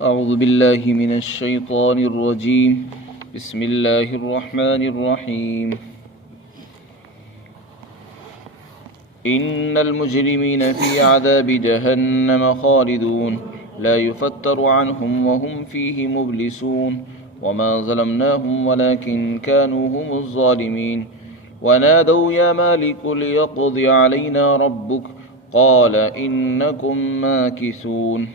أعوذ بالله من الشيطان الرجيم. بسم الله الرحمن الرحيم. إن المجرمين في عذاب جهنم خالدون لا يفتر عنهم وهم فيه مبلسون وما ظلمناهم ولكن كانوا هم الظالمين ونادوا يا مالك ليقض علينا ربك قال إنكم ماكثون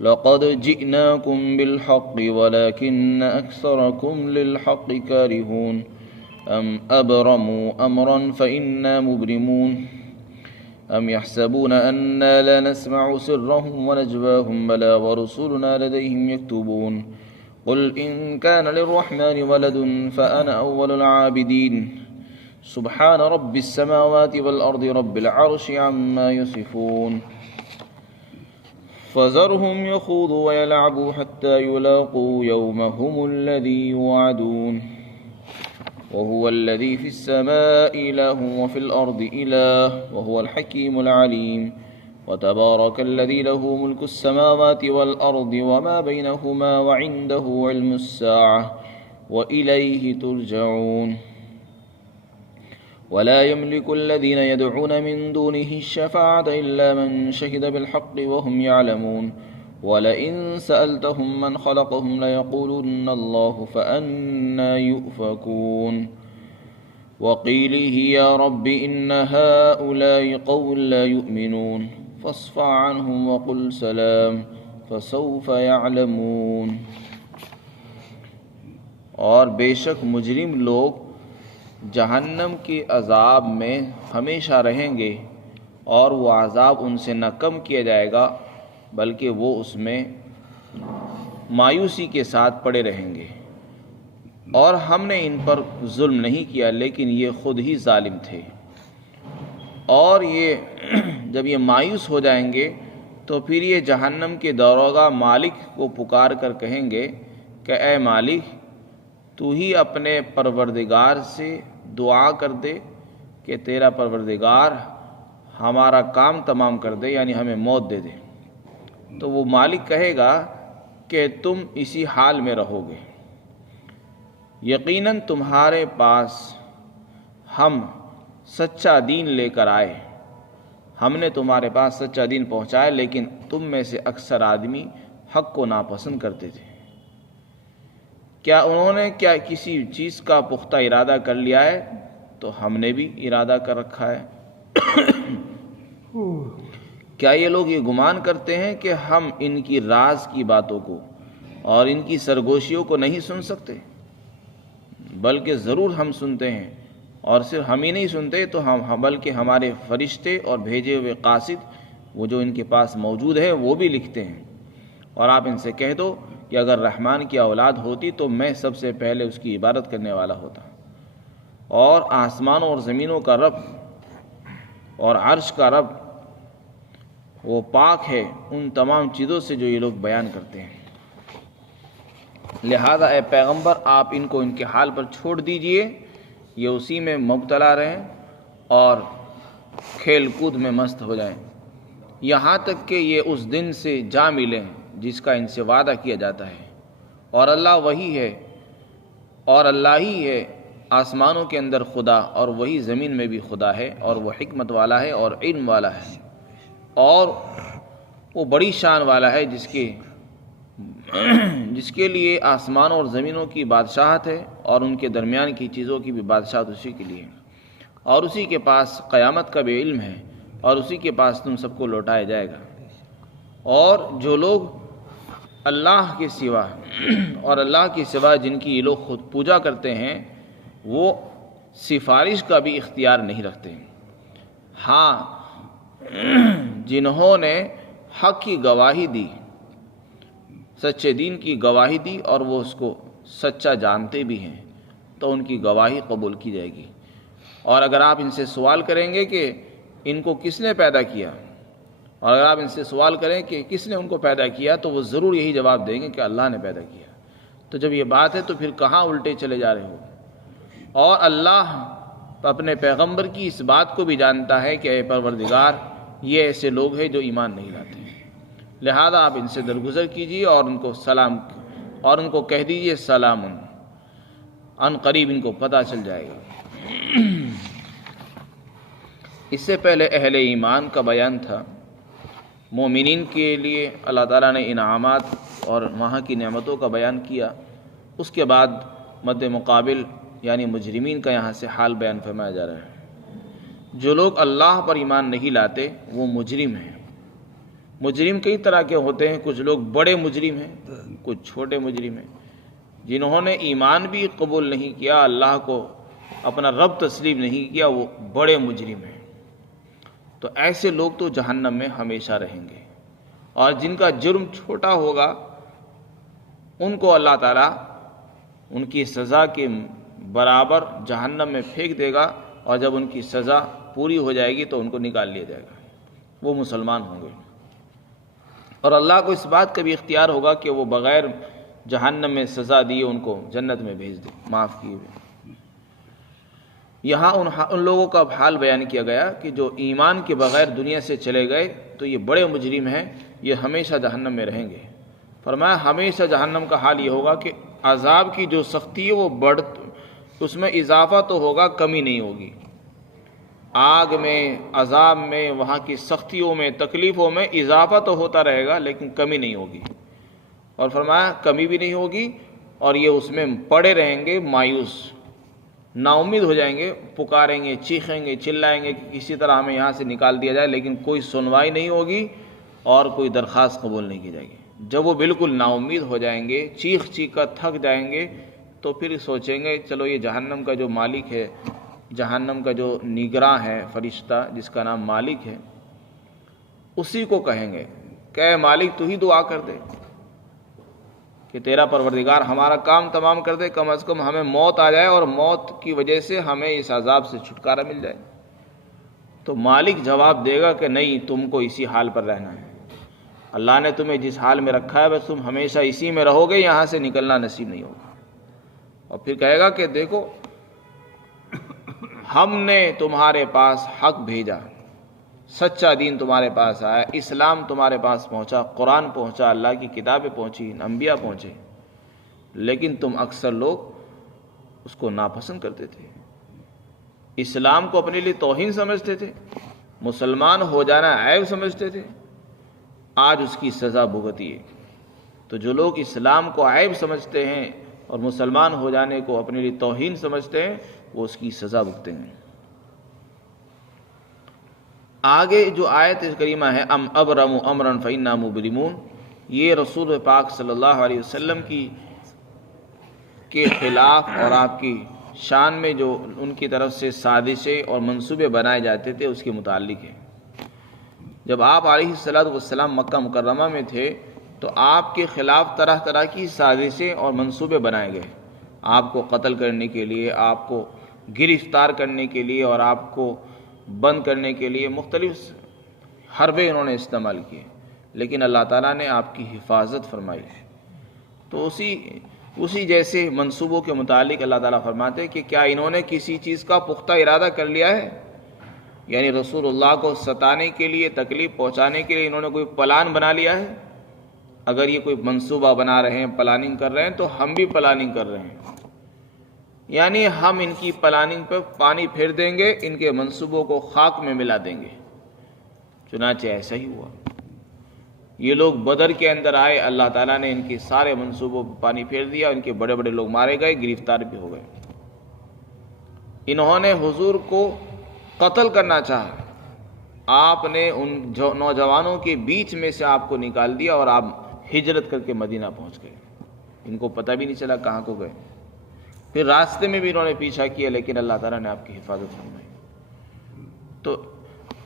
لقد جئناكم بالحق ولكن أكثركم للحق كارهون أم أبرموا أمرا فإنا مبرمون أم يحسبون أنا لا نسمع سرهم ونجواهم بلى ورسلنا لديهم يكتبون قل إن كان للرحمن ولد فأنا أول العابدين سبحان رب السماوات والأرض رب العرش عما يصفون فذرهم يخوضوا ويلعبوا حتى يلاقوا يومهم الذي يوعدون وهو الذي في السماء إله وفي الأرض إله وهو الحكيم العليم وتبارك الذي له ملك السماوات والأرض وما بينهما وعنده علم الساعة وإليه ترجعون ولا يملك الذين يدعون من دونه الشفاعة إلا من شهد بالحق وهم يعلمون ولئن سألتهم من خلقهم ليقولن الله فأنى يؤفكون وقيله يا رب إن هؤلاء قوم لا يؤمنون فاصفح عنهم وقل سلام فسوف يعلمون. اور بے شک مجرم لوگ جہنم کے عذاب میں ہمیشہ رہیں گے اور وہ عذاب ان سے نہ کم کیا جائے گا بلکہ وہ اس میں مایوسی کے ساتھ پڑے رہیں گے. اور ہم نے ان پر ظلم نہیں کیا لیکن یہ خود ہی ظالم تھے. اور یہ جب یہ مایوس ہو جائیں گے تو پھر یہ جہنم کے داروغہ مالک کو پکار کر کہیں گے کہ اے مالک تو ہی اپنے پروردگار سے دعا کر دے کہ تیرا پروردگار ہمارا کام تمام کر دے، یعنی ہمیں موت دے دے. تو وہ مالک کہے گا کہ تم اسی حال میں رہو گے، یقیناً تمہارے پاس ہم سچا دین لے کر آئے، ہم نے تمہارے پاس سچا دین پہنچایا لیکن تم میں سے اکثر آدمی حق کو ناپسند کرتے تھے. کیا انہوں نے کسی چیز کا پختہ ارادہ کر لیا ہے؟ تو ہم نے بھی ارادہ کر رکھا ہے. کیا یہ لوگ یہ گمان کرتے ہیں کہ ہم ان کی راز کی باتوں کو اور ان کی سرگوشیوں کو نہیں سن سکتے؟ بلکہ ضرور ہم سنتے ہیں، اور صرف ہم ہی نہیں سنتے تو ہم بلکہ ہمارے فرشتے اور بھیجے ہوئے قاصد وہ جو ان کے پاس موجود ہے وہ بھی لکھتے ہیں. اور آپ ان سے کہہ دو کہ اگر رحمان کی اولاد ہوتی تو میں سب سے پہلے اس کی عبادت کرنے والا ہوتا. اور آسمانوں اور زمینوں کا رب اور عرش کا رب وہ پاک ہے ان تمام چیزوں سے جو یہ لوگ بیان کرتے ہیں. لہذا اے پیغمبر آپ ان کو ان کے حال پر چھوڑ دیجئے، یہ اسی میں مبتلا رہیں اور کھیل کود میں مست ہو جائیں یہاں تک کہ یہ اس دن سے جا ملیں جس کا ان سے وعدہ کیا جاتا ہے. اور اللہ وہی ہے، اور اللہ ہی ہے آسمانوں کے اندر خدا اور وہی زمین میں بھی خدا ہے، اور وہ حکمت والا ہے اور علم والا ہے، اور وہ بڑی شان والا ہے جس کے لیے آسمانوں اور زمینوں کی بادشاہت ہے اور ان کے درمیان کی چیزوں کی بھی بادشاہت اسی کے لیے، اور اسی کے پاس قیامت کا بھی علم ہے، اور اسی کے پاس تم سب کو لوٹایا جائے گا. اور جو لوگ اللہ کے سوا اور اللہ کے سوا جن کی یہ لوگ خود پوجا کرتے ہیں وہ سفارش کا بھی اختیار نہیں رکھتے. ہاں جنہوں نے حق کی گواہی دی، سچے دین کی گواہی دی اور وہ اس کو سچا جانتے بھی ہیں تو ان کی گواہی قبول کی جائے گی. اور اگر آپ ان سے سوال کریں گے کہ ان کو کس نے پیدا کیا، اور اگر آپ ان سے سوال کریں کہ کس نے ان کو پیدا کیا تو وہ ضرور یہی جواب دیں گے کہ اللہ نے پیدا کیا. تو جب یہ بات ہے تو پھر کہاں الٹے چلے جا رہے ہو؟ اور اللہ اپنے پیغمبر کی اس بات کو بھی جانتا ہے کہ اے پروردگار یہ ایسے لوگ ہیں جو ایمان نہیں لاتے ہیں، لہذا آپ ان سے درگزر کیجیے اور ان کو سلام اور ان کو کہہ دیجیے سلام، ان قریب ان کو پتہ چل جائے گا۔ اس سے پہلے اہل ایمان کا بیان تھا، مومنین کے لیے اللہ تعالیٰ نے انعامات اور وہاں کی نعمتوں کا بیان کیا۔ اس کے بعد مد مقابل یعنی مجرمین کا یہاں سے حال بیان فرمایا جا رہا ہے۔ جو لوگ اللہ پر ایمان نہیں لاتے وہ مجرم ہیں۔ مجرم کئی طرح کے ہوتے ہیں، کچھ لوگ بڑے مجرم ہیں، کچھ چھوٹے مجرم ہیں۔ جنہوں نے ایمان بھی قبول نہیں کیا، اللہ کو اپنا رب تسلیم نہیں کیا، وہ بڑے مجرم ہیں۔ تو ایسے لوگ تو جہنم میں ہمیشہ رہیں گے، اور جن کا جرم چھوٹا ہوگا ان کو اللہ تعالیٰ ان کی سزا کے برابر جہنم میں پھینک دے گا، اور جب ان کی سزا پوری ہو جائے گی تو ان کو نکال لیا جائے گا، وہ مسلمان ہوں گے۔ اور اللہ کو اس بات کا بھی اختیار ہوگا کہ وہ بغیر جہنم میں سزا دیے ان کو جنت میں بھیج دے، معاف کیے ہوئے۔ یہاں ان لوگوں کا حال بیان کیا گیا کہ جو ایمان کے بغیر دنیا سے چلے گئے تو یہ بڑے مجرم ہیں، یہ ہمیشہ جہنم میں رہیں گے۔ فرمایا ہمیشہ جہنم کا حال یہ ہوگا کہ عذاب کی جو سختی ہے وہ اس میں اضافہ تو ہوگا، کمی نہیں ہوگی۔ آگ میں، عذاب میں، وہاں کی سختیوں میں، تکلیفوں میں اضافہ تو ہوتا رہے گا لیکن کمی نہیں ہوگی۔ اور فرمایا کمی بھی نہیں ہوگی، اور یہ اس میں پڑے رہیں گے مایوس، نا امید ہو جائیں گے، پکاریں گے، چیخیں گے، چلائیں گے کہ کسی طرح ہمیں یہاں سے نکال دیا جائے، لیکن کوئی سنوائی نہیں ہوگی اور کوئی درخواست قبول نہیں کی جائے گی۔ جب وہ بالکل نا امید ہو جائیں گے، چیخ چیخ کر تھک جائیں گے، تو پھر سوچیں گے چلو یہ جہنم کا جو مالک ہے، جہنم کا جو نگراں ہے فرشتہ جس کا نام مالک ہے، اسی کو کہیں گے کہ اے مالک تو ہی دعا کر دے کہ تیرا پروردگار ہمارا کام تمام کر دے، کم از کم ہمیں موت آ جائے اور موت کی وجہ سے ہمیں اس عذاب سے چھٹکارا مل جائے۔ تو مالک جواب دے گا کہ نہیں، تم کو اسی حال پر رہنا ہے، اللہ نے تمہیں جس حال میں رکھا ہے بس تم ہمیشہ اسی میں رہو گے، یہاں سے نکلنا نصیب نہیں ہوگا۔ اور پھر کہے گا کہ دیکھو ہم نے تمہارے پاس حق بھیجا، سچا دین تمہارے پاس آیا، اسلام تمہارے پاس پہنچا، قرآن پہنچا، اللہ کی کتابیں پہنچی، انبیاء پہنچے، لیکن تم اکثر لوگ اس کو ناپسند کرتے تھے، اسلام کو اپنے لیے توہین سمجھتے تھے، مسلمان ہو جانا عیب سمجھتے تھے، آج اس کی سزا بھگتیے۔ تو جو لوگ اسلام کو عیب سمجھتے ہیں اور مسلمان ہو جانے کو اپنے لیے توہین سمجھتے ہیں، وہ اس کی سزا بھگتے ہیں۔ آگے جو آیت کریمہ ہے ام ابرم امرا فإنا مبرمون، یہ رسول پاک صلی اللہ علیہ وسلم کے خلاف اور آپ کی شان میں جو ان کی طرف سے سازشیں اور منصوبے بنائے جاتے تھے اس کے متعلق ہے۔ جب آپ علیہ السلام مکہ مکرمہ میں تھے تو آپ کے خلاف طرح طرح کی سازشیں اور منصوبے بنائے گئے، آپ کو قتل کرنے کے لیے، آپ کو گرفتار کرنے کے لیے اور آپ کو بند کرنے کے لیے مختلف حربے انہوں نے استعمال کیے، لیکن اللہ تعالیٰ نے آپ کی حفاظت فرمائی۔ تو اسی جیسے منصوبوں کے متعلق اللہ تعالیٰ فرماتے کہ کیا انہوں نے کسی چیز کا پختہ ارادہ کر لیا ہے، یعنی رسول اللہ کو ستانے کے لیے، تکلیف پہنچانے کے لیے انہوں نے کوئی پلان بنا لیا ہے؟ اگر یہ کوئی منصوبہ بنا رہے ہیں، پلاننگ کر رہے ہیں، تو ہم بھی پلاننگ کر رہے ہیں، یعنی ہم ان کی پلاننگ پہ پانی پھیر دیں گے، ان کے منصوبوں کو خاک میں ملا دیں گے۔ چنانچہ ایسا ہی ہوا، یہ لوگ بدر کے اندر آئے، اللہ تعالیٰ نے ان کے سارے منصوبوں پہ پانی پھیر دیا، ان کے بڑے بڑے لوگ مارے گئے، گرفتار بھی ہو گئے۔ انہوں نے حضور کو قتل کرنا چاہا، آپ نے ان نوجوانوں کے بیچ میں سے آپ کو نکال دیا اور آپ ہجرت کر کے مدینہ پہنچ گئے، ان کو پتہ بھی نہیں چلا کہاں کو گئے۔ پھر راستے میں بھی انہوں نے پیچھا کیا، لیکن اللہ تعالیٰ نے آپ کی حفاظت فرمائی۔ تو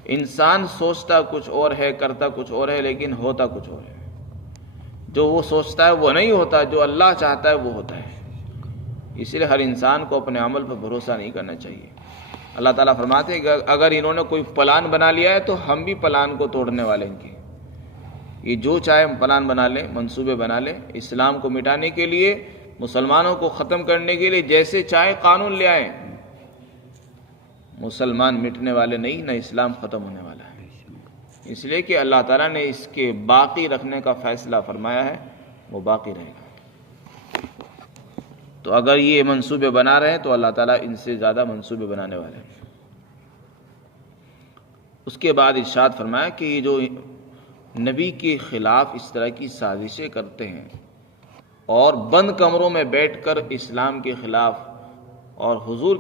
انسان سوچتا کچھ اور ہے، کرتا کچھ اور ہے، لیکن ہوتا کچھ اور ہے۔ جو وہ سوچتا ہے وہ نہیں ہوتا، جو اللہ چاہتا ہے وہ ہوتا ہے۔ اس لیے ہر انسان کو اپنے عمل پر بھروسہ نہیں کرنا چاہیے۔ اللہ تعالیٰ فرماتے ہیں کہ اگر انہوں نے کوئی پلان بنا لیا ہے تو ہم بھی پلان کو توڑنے والے ہیں۔ یہ جو چاہے پلان بنا لیں، منصوبے بنا لیں، اسلام کو مٹانے کے لیے، مسلمانوں کو ختم کرنے کے لیے جیسے چاہے قانون لے آئیں، مسلمان مٹنے والے نہیں، نہ اسلام ختم ہونے والا ہے۔ اس لیے کہ اللہ تعالیٰ نے اس کے باقی رکھنے کا فیصلہ فرمایا ہے، وہ باقی رہے گا۔ تو اگر یہ منصوبے بنا رہے ہیں تو اللہ تعالیٰ ان سے زیادہ منصوبے بنانے والے ہیں۔ اس کے بعد ارشاد فرمایا کہ یہ جو نبی کے خلاف اس طرح کی سازشیں کرتے ہیں اور بند کمروں میں بیٹھ کر اسلام کے خلاف اور حضور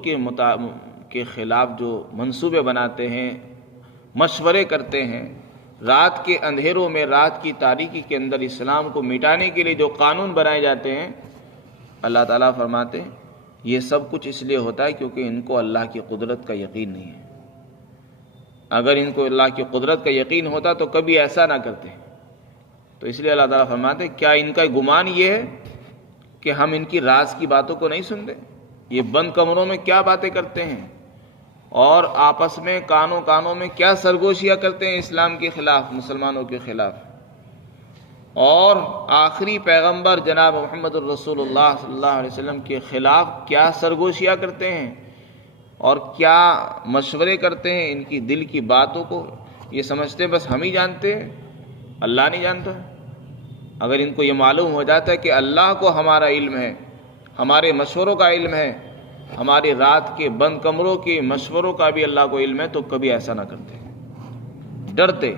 کے خلاف جو منصوبے بناتے ہیں، مشورے کرتے ہیں، رات کے اندھیروں میں، رات کی تاریکی کے اندر اسلام کو مٹانے کے لیے جو قانون بنائے جاتے ہیں، اللہ تعالیٰ فرماتے ہیں یہ سب کچھ اس لیے ہوتا ہے کیونکہ ان کو اللہ کی قدرت کا یقین نہیں ہے۔ اگر ان کو اللہ کی قدرت کا یقین ہوتا تو کبھی ایسا نہ کرتے۔ تو اس لیے اللہ تعالیٰ فرماتے ہیں کیا ان کا گمان یہ ہے کہ ہم ان کی راز کی باتوں کو نہیں سنتے؟ یہ بند کمروں میں کیا باتیں کرتے ہیں اور آپس میں کانوں میں کیا سرگوشیاں کرتے ہیں اسلام کے خلاف، مسلمانوں کے خلاف، اور آخری پیغمبر جناب محمد الرسول اللہ صلی اللہ علیہ وسلم کے خلاف کیا سرگوشیاں کرتے ہیں اور کیا مشورے کرتے ہیں ان کی دل کی باتوں کو۔ یہ سمجھتے ہیں بس ہم ہی جانتے ہیں، اللہ نہیں جانتا۔ اگر ان کو یہ معلوم ہو جاتا ہے کہ اللہ کو ہمارا علم ہے، ہمارے مشوروں کا علم ہے، ہماری رات کے بند کمروں کے مشوروں کا بھی اللہ کو علم ہے، تو کبھی ایسا نہ کرتے، ڈرتے۔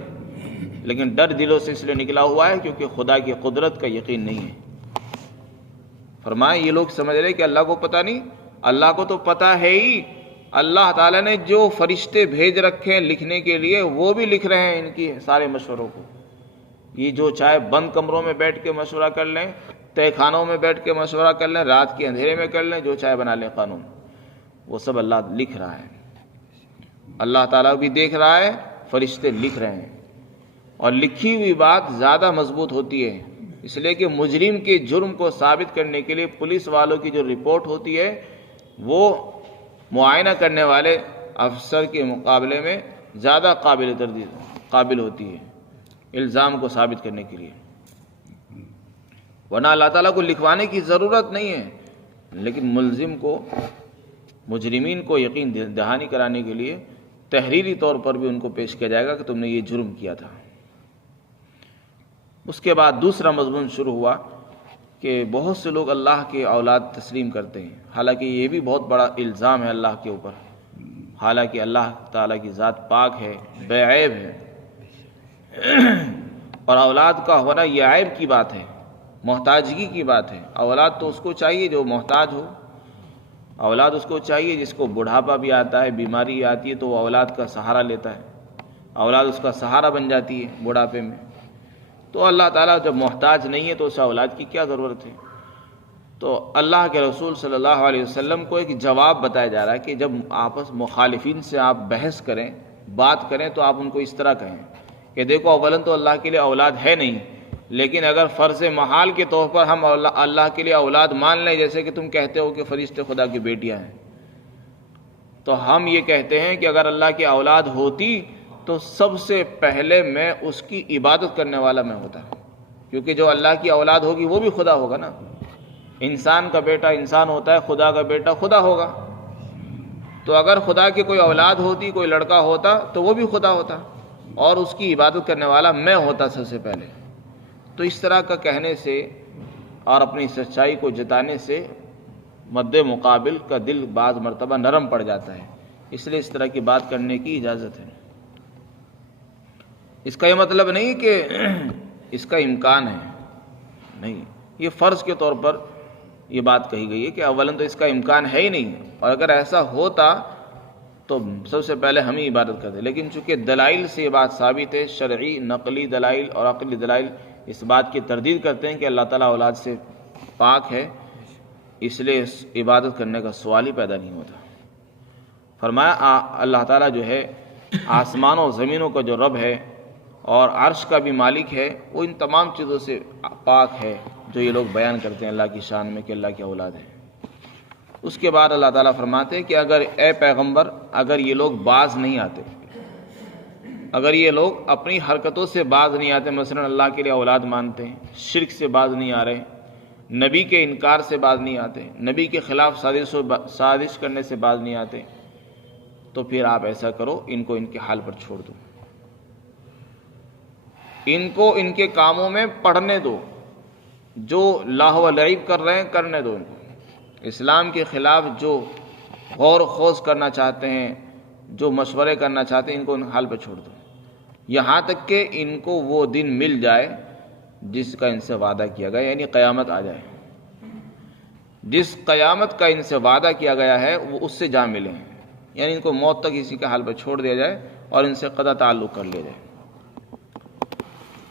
لیکن ڈر دلوں سے اس لیے نکلا ہوا ہے کیونکہ خدا کی قدرت کا یقین نہیں ہے۔ فرمائے یہ لوگ سمجھ رہے کہ اللہ کو پتہ نہیں، اللہ کو تو پتہ ہے ہی۔ اللہ تعالیٰ نے جو فرشتے بھیج رکھے ہیں لکھنے کے لیے وہ بھی لکھ رہے ہیں ان کی سارے مشوروں کو۔ یہ جو چاہے بند کمروں میں بیٹھ کے مشورہ کر لیں، تہہ خانوں میں بیٹھ کے مشورہ کر لیں، رات کے اندھیرے میں کر لیں، جو چاہے بنا لیں قانون، وہ سب اللہ لکھ رہا ہے۔ اللہ تعالیٰ بھی دیکھ رہا ہے، فرشتے لکھ رہے ہیں، اور لکھی ہوئی بات زیادہ مضبوط ہوتی ہے، اس لیے کہ مجرم کے جرم کو ثابت کرنے کے لیے پولیس والوں کی جو رپورٹ ہوتی ہے وہ معائنہ کرنے والے افسر کے مقابلے میں زیادہ قابل ہوتی ہے الزام کو ثابت کرنے کے لیے۔ ورنہ اللہ تعالیٰ کو لکھوانے کی ضرورت نہیں ہے، لیکن ملزم کو، مجرمین کو یقین دہانی کرانے کے لیے تحریری طور پر بھی ان کو پیش کیا جائے گا کہ تم نے یہ جرم کیا تھا۔ اس کے بعد دوسرا مضمون شروع ہوا کہ بہت سے لوگ اللہ کے اولاد تسلیم کرتے ہیں، حالانکہ یہ بھی بہت بڑا الزام ہے اللہ کے اوپر، حالانکہ اللہ تعالیٰ کی ذات پاک ہے، بے عیب ہے، اور اولاد کا ہونا یہ عیب کی بات ہے، محتاجگی کی بات ہے۔ اولاد تو اس کو چاہیے جو محتاج ہو، اولاد اس کو چاہیے جس کو بڑھاپا بھی آتا ہے، بیماری آتی ہے تو وہ اولاد کا سہارا لیتا ہے، اولاد اس کا سہارا بن جاتی ہے بڑھاپے میں۔ تو اللہ تعالیٰ جب محتاج نہیں ہے تو اسے اولاد کی کیا ضرورت ہے؟ تو اللہ کے رسول صلی اللہ علیہ وسلم کو ایک جواب بتایا جا رہا ہے کہ جب آپس مخالفین سے آپ بحث کریں، بات کریں، تو آپ ان کو اس طرح کہیں کہ دیکھو اولاً تو اللہ کے لیے اولاد ہے نہیں، لیکن اگر فرض محال کے طور پر ہم اللہ کے لیے اولاد مان لیں، جیسے کہ تم کہتے ہو کہ فرشتے خدا کی بیٹیاں ہیں، تو ہم یہ کہتے ہیں کہ اگر اللہ کی اولاد ہوتی تو سب سے پہلے میں اس کی عبادت کرنے والا میں ہوتا، کیونکہ جو اللہ کی اولاد ہوگی وہ بھی خدا ہوگا نا۔ انسان کا بیٹا انسان ہوتا ہے، خدا کا بیٹا خدا ہوگا۔ تو اگر خدا کی کوئی اولاد ہوتی، کوئی لڑکا ہوتا تو وہ بھی خدا ہوتا، اور اس کی عبادت کرنے والا میں ہوتا سب سے پہلے۔ تو اس طرح کا کہنے سے اور اپنی سچائی کو جتانے سے مد مقابل کا دل بعض مرتبہ نرم پڑ جاتا ہے، اس لیے اس طرح کی بات کرنے کی اجازت ہے۔ اس کا یہ مطلب نہیں کہ اس کا امکان ہے، نہیں، یہ فرض کے طور پر یہ بات کہی گئی ہے کہ اولاً تو اس کا امکان ہے ہی نہیں، اور اگر ایسا ہوتا تو سب سے پہلے ہم ہی عبادت کرتے، لیکن چونکہ دلائل سے یہ بات ثابت ہے، شرعی نقلی دلائل اور عقلی دلائل اس بات کی تردید کرتے ہیں کہ اللہ تعالیٰ اولاد سے پاک ہے، اس لیے اس عبادت کرنے کا سوال ہی پیدا نہیں ہوتا۔ فرمایا اللہ تعالیٰ جو ہے آسمانوں و زمینوں کا جو رب ہے اور عرش کا بھی مالک ہے، وہ ان تمام چیزوں سے پاک ہے جو یہ لوگ بیان کرتے ہیں اللہ کی شان میں کہ اللہ کی اولاد ہے۔ اس کے بعد اللہ تعالیٰ فرماتے ہیں کہ اگر اے پیغمبر، اگر یہ لوگ باز نہیں آتے، اگر یہ لوگ اپنی حرکتوں سے باز نہیں آتے، مثلا اللہ کے لیے اولاد مانتے ہیں، شرک سے باز نہیں آ رہے، نبی کے انکار سے باز نہیں آتے، نبی کے خلاف سازش کرنے سے باز نہیں آتے، تو پھر آپ ایسا کرو، ان کو ان کے حال پر چھوڑ دو۔ ان کو ان کے کاموں میں پڑھنے دو، جو لاہ و لعب کر رہے ہیں کرنے دو ان کو، اسلام کے خلاف جو غور و خوض کرنا چاہتے ہیں، جو مشورے کرنا چاہتے ہیں، ان کو ان حال پہ چھوڑ دو، یہاں تک کہ ان کو وہ دن مل جائے جس کا ان سے وعدہ کیا گیا، یعنی قیامت آ جائے، جس قیامت کا ان سے وعدہ کیا گیا ہے وہ اس سے جا ملیں، یعنی ان کو موت تک اسی کے حال پہ چھوڑ دیا جائے اور ان سے قطع تعلق کر لیا جائے،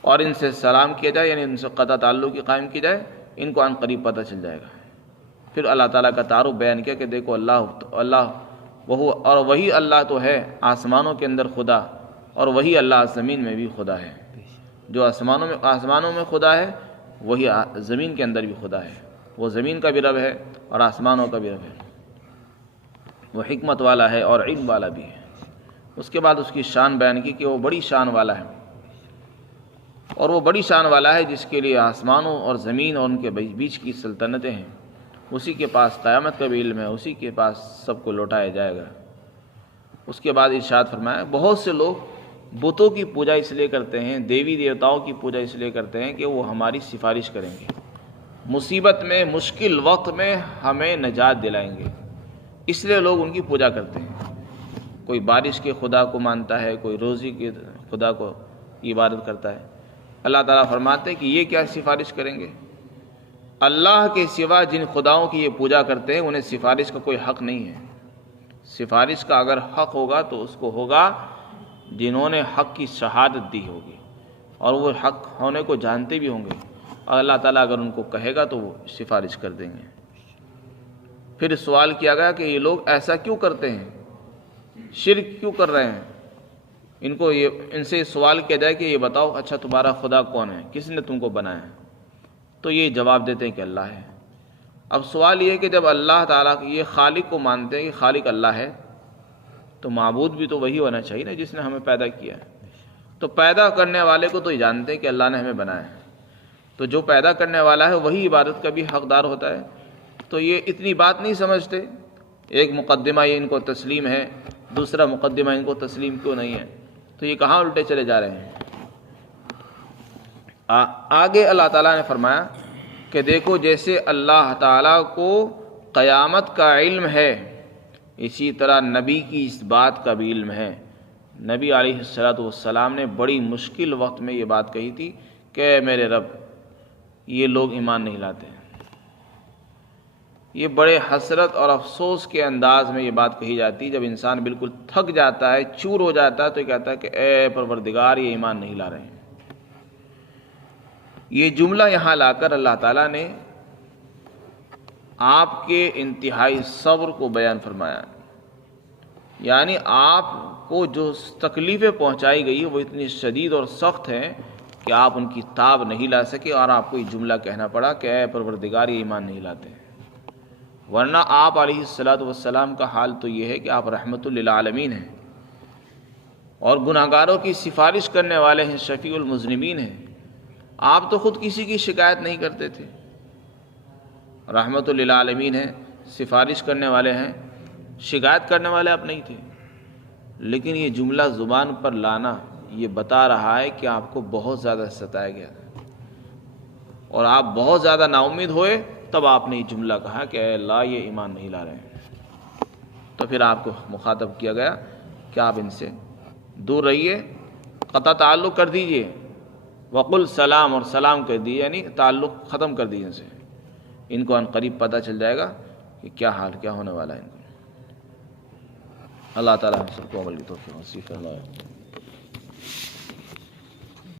اور ان سے سلام کیا جائے، یعنی ان سے قطع تعلق کی قائم کی جائے، ان کو عن قریب پتہ چل جائے گا۔ پھر اللہ تعالیٰ کا تعارف بیان کیا کہ دیکھو اللہ اور وہی اللہ تو ہے آسمانوں کے اندر خدا، اور وہی اللہ زمین میں بھی خدا ہے، جو آسمانوں میں خدا ہے وہی زمین کے اندر بھی خدا ہے، وہ زمین کا بھی رب ہے اور آسمانوں کا بھی رب ہے، وہ حکمت والا ہے اور علم والا بھی ہے۔ اس کے بعد اس کی شان بیان کی کہ وہ بڑی شان والا ہے، اور وہ بڑی شان والا ہے جس کے لیے آسمانوں اور زمین اور ان کے بیچ کی سلطنتیں ہیں، اسی کے پاس قیامت کا بھی علم ہے، اسی کے پاس سب کو لوٹایا جائے گا۔ اس کے بعد ارشاد فرمایا بہت سے لوگ بتوں کی پوجا اس لیے کرتے ہیں، دیوی دیوتاؤں کی پوجا اس لیے کرتے ہیں کہ وہ ہماری سفارش کریں گے، مصیبت میں مشکل وقت میں ہمیں نجات دلائیں گے، اس لیے لوگ ان کی پوجا کرتے ہیں۔ کوئی بارش کے خدا کو مانتا ہے، کوئی روزی کے خدا کو عبادت کرتا ہے۔ اللہ تعالیٰ فرماتے ہیں کہ یہ کیا سفارش کریں گے؟ اللہ کے سوا جن خداؤں کی یہ پوجا کرتے ہیں انہیں سفارش کا کوئی حق نہیں ہے۔ سفارش کا اگر حق ہوگا تو اس کو ہوگا جنہوں نے حق کی شہادت دی ہوگی، اور وہ حق ہونے کو جانتے بھی ہوں گے، اور اللہ تعالیٰ اگر ان کو کہے گا تو وہ سفارش کر دیں گے۔ پھر سوال کیا گیا کہ یہ لوگ ایسا کیوں کرتے ہیں، شرک کیوں کر رہے ہیں؟ ان سے سوال کیا جائے کہ یہ بتاؤ اچھا تمہارا خدا کون ہے، کس نے تم کو بنایا ہے؟ تو یہ جواب دیتے ہیں کہ اللہ ہے۔ اب سوال یہ ہے کہ جب اللہ تعالیٰ یہ خالق کو مانتے ہیں کہ خالق اللہ ہے، تو معبود بھی تو وہی ہونا چاہیے نا جس نے ہمیں پیدا کیا ہے۔ تو پیدا کرنے والے کو تو یہ جانتے ہیں کہ اللہ نے ہمیں بنایا ہے، تو جو پیدا کرنے والا ہے وہی عبادت کا بھی حقدار ہوتا ہے، تو یہ اتنی بات نہیں سمجھتے۔ ایک مقدمہ یہ ان کو تسلیم ہے، دوسرا مقدمہ ان کو تسلیم کیوں نہیں ہے، تو یہ کہاں الٹے چلے جا رہے ہیں۔ آگے اللہ تعالیٰ نے فرمایا کہ دیکھو جیسے اللہ تعالیٰ کو قیامت کا علم ہے، اسی طرح نبی کی اس بات کا بھی علم ہے۔ نبی علیہ السلام نے بڑی مشکل وقت میں یہ بات کہی تھی کہ اے میرے رب یہ لوگ ایمان نہیں لاتے۔ یہ بڑے حسرت اور افسوس کے انداز میں یہ بات کہی جاتی، جب انسان بالکل تھک جاتا ہے، چور ہو جاتا ہے، تو یہ کہتا ہے کہ اے پروردگار یہ ایمان نہیں لا رہے ہیں۔ یہ جملہ یہاں لا کر اللہ تعالیٰ نے آپ کے انتہائی صبر کو بیان فرمایا، یعنی آپ کو جو تکلیفیں پہنچائی گئی وہ اتنی شدید اور سخت ہیں کہ آپ ان کی تاب نہیں لا سکے، اور آپ کو یہ جملہ کہنا پڑا کہ اے پروردگار یہ ایمان نہیں لاتے۔ ورنہ آپ علیہ السلام کا حال تو یہ ہے کہ آپ رحمت للعالمین ہیں، اور گناہگاروں کی سفارش کرنے والے ہیں، شفیع المذنبین ہیں۔ آپ تو خود کسی کی شکایت نہیں کرتے تھے، رحمت للعالمین ہیں، سفارش کرنے والے ہیں، شکایت کرنے والے آپ نہیں تھے، لیکن یہ جملہ زبان پر لانا یہ بتا رہا ہے کہ آپ کو بہت زیادہ ستایا گیا تھا، اور آپ بہت زیادہ نا امید ہوئے، تب آپ نے یہ جملہ کہا کہ اے اللہ یہ ایمان نہیں لا رہے ہیں۔ تو پھر آپ کو مخاطب کیا گیا کہ آپ ان سے دور رہیے، قطع تعلق کر دیجئے، وقل سلام، اور سلام کر دیجیے، یعنی تعلق ختم کر دیجیے ان سے۔ ان کو عن قریب پتہ چل جائے گا کہ کیا حال کیا ہونے والا ہے ان کو۔ اللہ تعالیٰ ہم سب کو عمل کی توفیق نصیب فرمائے۔